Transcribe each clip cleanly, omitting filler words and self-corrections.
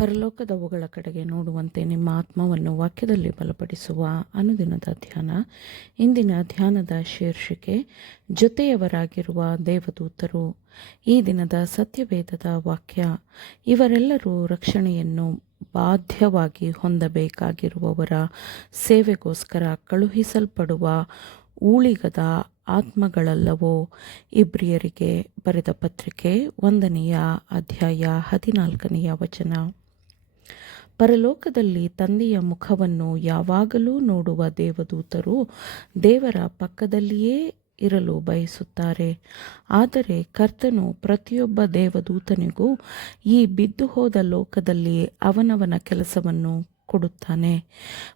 ಪರಲೋಕದವುಗಳ ಕಡೆಗೆ ನೋಡುವಂತೆ ನಿಮ್ಮ ಆತ್ಮವನ್ನು ವಾಕ್ಯದಲ್ಲಿ ಬಲಪಡಿಸುವ ಅನುದಿನದ ಧ್ಯಾನ. ಇಂದಿನ ಧ್ಯಾನದ ಶೀರ್ಷಿಕೆ ಜೊತೆಯವರಾಗಿರುವ ದೇವದೂತರು. ಈ ದಿನದ ಸತ್ಯವೇದದ ವಾಕ್ಯ: ಇವರೆಲ್ಲರೂ ರಕ್ಷಣೆಯನ್ನು ಬಾಧ್ಯವಾಗಿ ಹೊಂದಬೇಕಾಗಿರುವವರ ಸೇವೆಗೋಸ್ಕರ ಕಳುಹಿಸಲ್ಪಡುವ ಊಳಿಗದ ಆತ್ಮಗಳಲ್ಲವೋ? ಇಬ್ರಿಯರಿಗೆ ಬರೆದ ಪತ್ರಿಕೆ 1ನೇ ಅಧ್ಯಾಯ 14ನೇ ವಚನ. ಪರಲೋಕದಲ್ಲಿ ತಂದೆಯ ಮುಖವನ್ನು ಯಾವಾಗಲೂ ನೋಡುವ ದೇವದೂತರು ದೇವರ ಪಕ್ಕದಲ್ಲಿಯೇ ಇರಲು ಬಯಸುತ್ತಾರೆ. ಆದರೆ ಕರ್ತನು ಪ್ರತಿಯೊಬ್ಬ ದೇವದೂತನಿಗೂ ಈ ಬಿದ್ದು ಹೋದ ಲೋಕದಲ್ಲಿ ಅವನವನ ಕೆಲಸವನ್ನು ಕೊಡುತ್ತಾನೆ.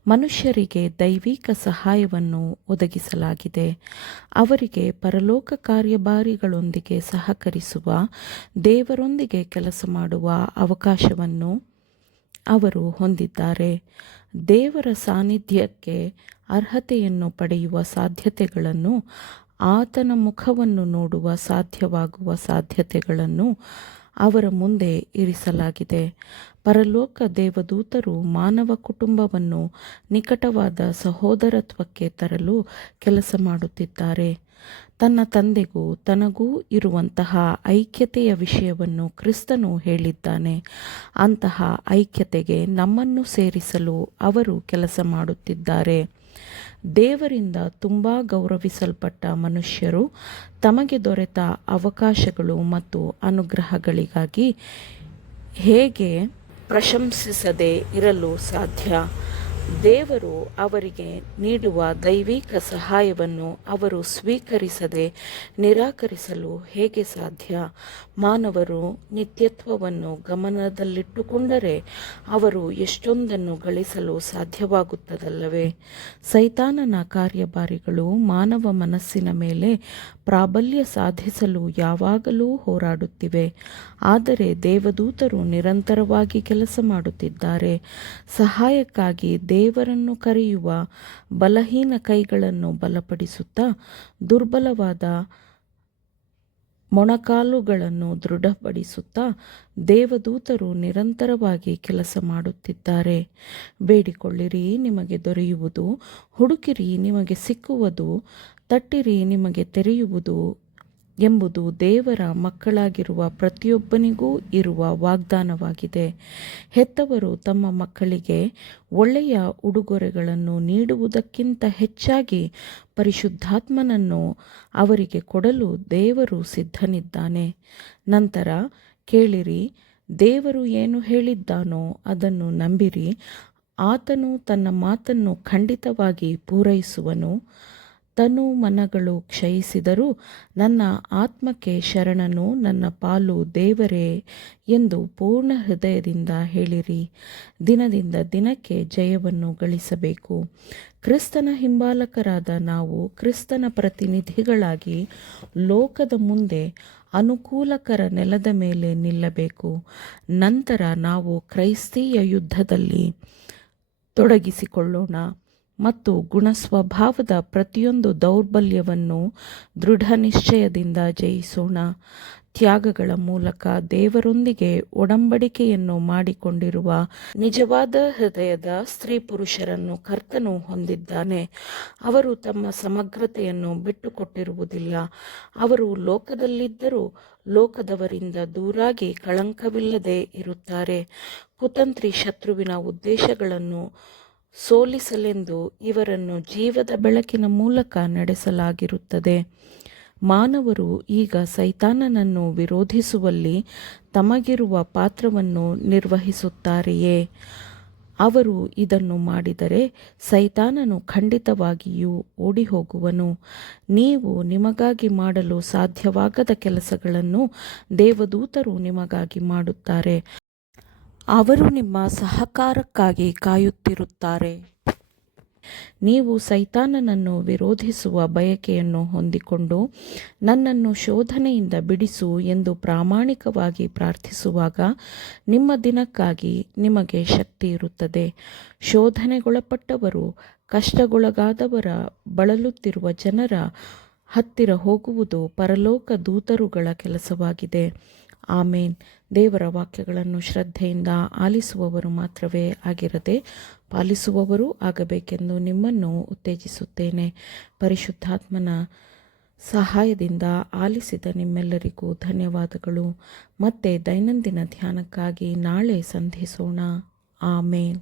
ಮನುಷ್ಯರಿಗೆ ದೈವಿಕ ಸಹಾಯವನ್ನು ಒದಗಿಸಲಾಗಿದೆ. ಅವರಿಗೆ ಪರಲೋಕ ಕಾರ್ಯಭಾರಿಗಳೊಂದಿಗೆ ಸಹಕರಿಸುವ, ದೇವರೊಂದಿಗೆ ಕೆಲಸ ಮಾಡುವ ಅವಕಾಶವನ್ನು ಅವರು ಹೊಂದಿದ್ದಾರೆ. ದೇವರ ಸಾನ್ನಿಧ್ಯಕ್ಕೆ ಅರ್ಹತೆಯನ್ನು ಪಡೆಯುವ ಸಾಧ್ಯತೆಗಳನ್ನು, ಆತನ ಮುಖವನ್ನು ನೋಡುವ ಸಾಧ್ಯವಾಗುವ ಸಾಧ್ಯತೆಗಳನ್ನು ಅವರ ಮುಂದೆ ಇರಿಸಲಾಗಿದೆ. ಪರಲೋಕ ದೇವದೂತರು ಮಾನವ ಕುಟುಂಬವನ್ನು ನಿಕಟವಾದ ಸಹೋದರತ್ವಕ್ಕೆ ತರಲು ಕೆಲಸ ಮಾಡುತ್ತಿದ್ದಾರೆ. ತನ್ನ ತಂದೆಗೂ ತನಗೂ ಇರುವಂತಹ ಐಕ್ಯತೆಯ ವಿಷಯವನ್ನು ಕ್ರಿಸ್ತನು ಹೇಳಿದ್ದಾನೆ. ಅಂತಹ ಐಕ್ಯತೆಗೆ ನಮ್ಮನ್ನು ಸೇರಿಸಲು ಅವರು ಕೆಲಸ ಮಾಡುತ್ತಿದ್ದಾರೆ. ದೇವರಿಂದ ತುಂಬ ಗೌರವಿಸಲ್ಪಟ್ಟ ಮನುಷ್ಯರು ತಮಗೆ ದೊರೆತ ಅವಕಾಶಗಳು ಮತ್ತು ಅನುಗ್ರಹಗಳಿಗಾಗಿ ಹೇಗೆ ಪ್ರಶಂಸಿಸದೆ ಇರಲು ಸಾಧ್ಯ? ದೇವರು ಅವರಿಗೆ ನೀಡುವ ದೈವಿಕ ಸಹಾಯವನ್ನು ಅವರು ಸ್ವೀಕರಿಸದೆ ನಿರಾಕರಿಸಲು ಹೇಗೆ ಸಾಧ್ಯ? ಮಾನವರು ನಿತ್ಯತ್ವವನ್ನು ಗಮನದಲ್ಲಿಟ್ಟುಕೊಂಡರೆ ಅವರು ಎಷ್ಟೊಂದನ್ನು ಗಳಿಸಲು ಸಾಧ್ಯವಾಗುತ್ತದಲ್ಲವೇ? ಸೈತಾನನ ಕಾರ್ಯಭಾರಿಗಳು ಮಾನವ ಮನಸ್ಸಿನ ಮೇಲೆ ಪ್ರಾಬಲ್ಯ ಸಾಧಿಸಲು ಯಾವಾಗಲೂ ಹೋರಾಡುತ್ತಿವೆ. ಆದರೆ ದೇವದೂತರು ನಿರಂತರವಾಗಿ ಕೆಲಸ ಮಾಡುತ್ತಿದ್ದಾರೆ. ಸಹಾಯಕ್ಕಾಗಿ ದೇವರನ್ನು ಕರೆಯುವ ಬಲಹೀನ ಕೈಗಳನ್ನು ಬಲಪಡಿಸುತ್ತಾ, ದುರ್ಬಲವಾದ ಮೊಣಕಾಲುಗಳನ್ನು ದೃಢಪಡಿಸುತ್ತಾ ದೇವದೂತರು ನಿರಂತರವಾಗಿ ಕೆಲಸ ಮಾಡುತ್ತಿದ್ದಾರೆ. ಬೇಡಿಕೊಳ್ಳಿರಿ, ನಿಮಗೆ ದೊರೆಯುವುದು; ಹುಡುಕಿರಿ, ನಿಮಗೆ ಸಿಕ್ಕುವುದು; ತಟ್ಟಿರಿ, ನಿಮಗೆ ತೆರೆಯುವುದು ಎಂಬುದು ದೇವರ ಮಕ್ಕಳಾಗಿರುವ ಪ್ರತಿಯೊಬ್ಬನಿಗೂ ಇರುವ ವಾಗ್ದಾನವಾಗಿದೆ. ಹೆತ್ತವರು ತಮ್ಮ ಮಕ್ಕಳಿಗೆ ಒಳ್ಳೆಯ ಉಡುಗೊರೆಗಳನ್ನು ನೀಡುವುದಕ್ಕಿಂತ ಹೆಚ್ಚಾಗಿ ಪರಿಶುದ್ಧಾತ್ಮನನ್ನು ಅವರಿಗೆ ಕೊಡಲು ದೇವರು ಸಿದ್ಧನಿದ್ದಾನೆ. ನಂತರ ಕೇಳಿರಿ, ದೇವರು ಏನು ಹೇಳಿದ್ದಾನೋ ಅದನ್ನು ನಂಬಿರಿ. ಆತನು ತನ್ನ ಮಾತನ್ನು ಖಂಡಿತವಾಗಿ ಪೂರೈಸುವನು. ತನು ಮನಗಳು ಕ್ಷಯಿಸಿದರೂ ನನ್ನ ಆತ್ಮಕ್ಕೆ ಶರಣನು ನನ್ನ ಪಾಲು ದೇವರೇ ಎಂದು ಪೂರ್ಣ ಹೃದಯದಿಂದ ಹೇಳಿರಿ. ದಿನದಿಂದ ದಿನಕ್ಕೆ ಜಯವನ್ನು ಗಳಿಸಬೇಕು. ಕ್ರಿಸ್ತನ ಹಿಂಬಾಲಕರಾದ ನಾವು ಕ್ರಿಸ್ತನ ಪ್ರತಿನಿಧಿಗಳಾಗಿ ಲೋಕದ ಮುಂದೆ ಅನುಕೂಲಕರ ನೆಲದ ಮೇಲೆ ನಿಲ್ಲಬೇಕು. ನಂತರ ನಾವು ಕ್ರೈಸ್ತೀಯ ಯುದ್ಧದಲ್ಲಿ ತೊಡಗಿಸಿಕೊಳ್ಳೋಣ ಮತ್ತು ಗುಣಸ್ವಭಾವದ ಪ್ರತಿಯೊಂದು ದೌರ್ಬಲ್ಯವನ್ನು ದೃಢ ನಿಶ್ಚಯದಿಂದ ಜಯಿಸೋಣ. ತ್ಯಾಗಗಳ ಮೂಲಕ ದೇವರೊಂದಿಗೆ ಒಡಂಬಡಿಕೆಯನ್ನು ಮಾಡಿಕೊಂಡಿರುವ ನಿಜವಾದ ಹೃದಯದ ಸ್ತ್ರೀ ಪುರುಷರನ್ನು ಕರ್ತನು ಹೊಂದಿದ್ದಾನೆ. ಅವರು ತಮ್ಮ ಸಮಗ್ರತೆಯನ್ನು ಬಿಟ್ಟುಕೊಟ್ಟಿರುವುದಿಲ್ಲ. ಅವರು ಲೋಕದಲ್ಲಿದ್ದರೂ ಲೋಕದವರಿಂದ ದೂರಾಗಿ ಕಳಂಕವಿಲ್ಲದೆ ಇರುತ್ತಾರೆ. ಕುತಂತ್ರಿ ಶತ್ರುವಿನ ಉದ್ದೇಶಗಳನ್ನು ಸೋಲಿಸಲೆಂದು ಇವರನ್ನು ಜೀವದ ಬೆಳಕಿನ ಮೂಲಕ ನಡೆಸಲಾಗಿರುತ್ತದೆ. ಮಾನವರು ಈಗ ಸೈತಾನನನ್ನು ವಿರೋಧಿಸುವಲ್ಲಿ ತಮಗಿರುವ ಪಾತ್ರವನ್ನು ನಿರ್ವಹಿಸುತ್ತಾರೆಯೇ? ಅವರು ಇದನ್ನು ಮಾಡಿದರೆ ಸೈತಾನನು ಖಂಡಿತವಾಗಿಯೂ ಓಡಿಹೋಗುವನು. ನೀವು ನಿಮಗಾಗಿ ಮಾಡಲು ಸಾಧ್ಯವಾಗದ ಕೆಲಸಗಳನ್ನು ದೇವದೂತರು ನಿಮಗಾಗಿ ಮಾಡುತ್ತಾರೆ. ಅವರು ನಿಮ್ಮ ಸಹಕಾರಕ್ಕಾಗಿ ಕಾಯುತ್ತಿರುತ್ತಾರೆ. ನೀವು ಸೈತಾನನನ್ನು ವಿರೋಧಿಸುವ ಬಯಕೆಯನ್ನು ಹೊಂದಿಕೊಂಡು ನನ್ನನ್ನು ಶೋಧನೆಯಿಂದ ಬಿಡಿಸು ಎಂದು ಪ್ರಾಮಾಣಿಕವಾಗಿ ಪ್ರಾರ್ಥಿಸುವಾಗ ನಿಮ್ಮ ದಿನಕ್ಕಾಗಿ ನಿಮಗೆ ಶಕ್ತಿ ಇರುತ್ತದೆ. ಶೋಧನೆಗೊಳಪಟ್ಟವರು, ಕಷ್ಟಗೊಳಗಾದವರ, ಬಳಲುತ್ತಿರುವ ಜನರ ಹತ್ತಿರ ಹೋಗುವುದು ಪರಲೋಕ ದೂತರುಗಳ ಕೆಲಸವಾಗಿದೆ. ಆಮೇನ್. ದೇವರ ವಾಕ್ಯಗಳನ್ನು ಶ್ರದ್ಧೆಯಿಂದ ಆಲಿಸುವವರು ಮಾತ್ರವೇ ಆಗಿರದೆ ಪಾಲಿಸುವವರೂ ಆಗಬೇಕೆಂದು ನಿಮ್ಮನ್ನು ಉತ್ತೇಜಿಸುತ್ತೇನೆ. ಪರಿಶುದ್ಧಾತ್ಮನ ಸಹಾಯದಿಂದ ಆಲಿಸಿದ ನಿಮ್ಮೆಲ್ಲರಿಗೂ ಧನ್ಯವಾದಗಳು. ಮತ್ತೆ ದೈನಂದಿನ ಧ್ಯಾನಕ್ಕಾಗಿ ನಾಳೆ ಸಂಧಿಸೋಣ. ಆಮೇನ್.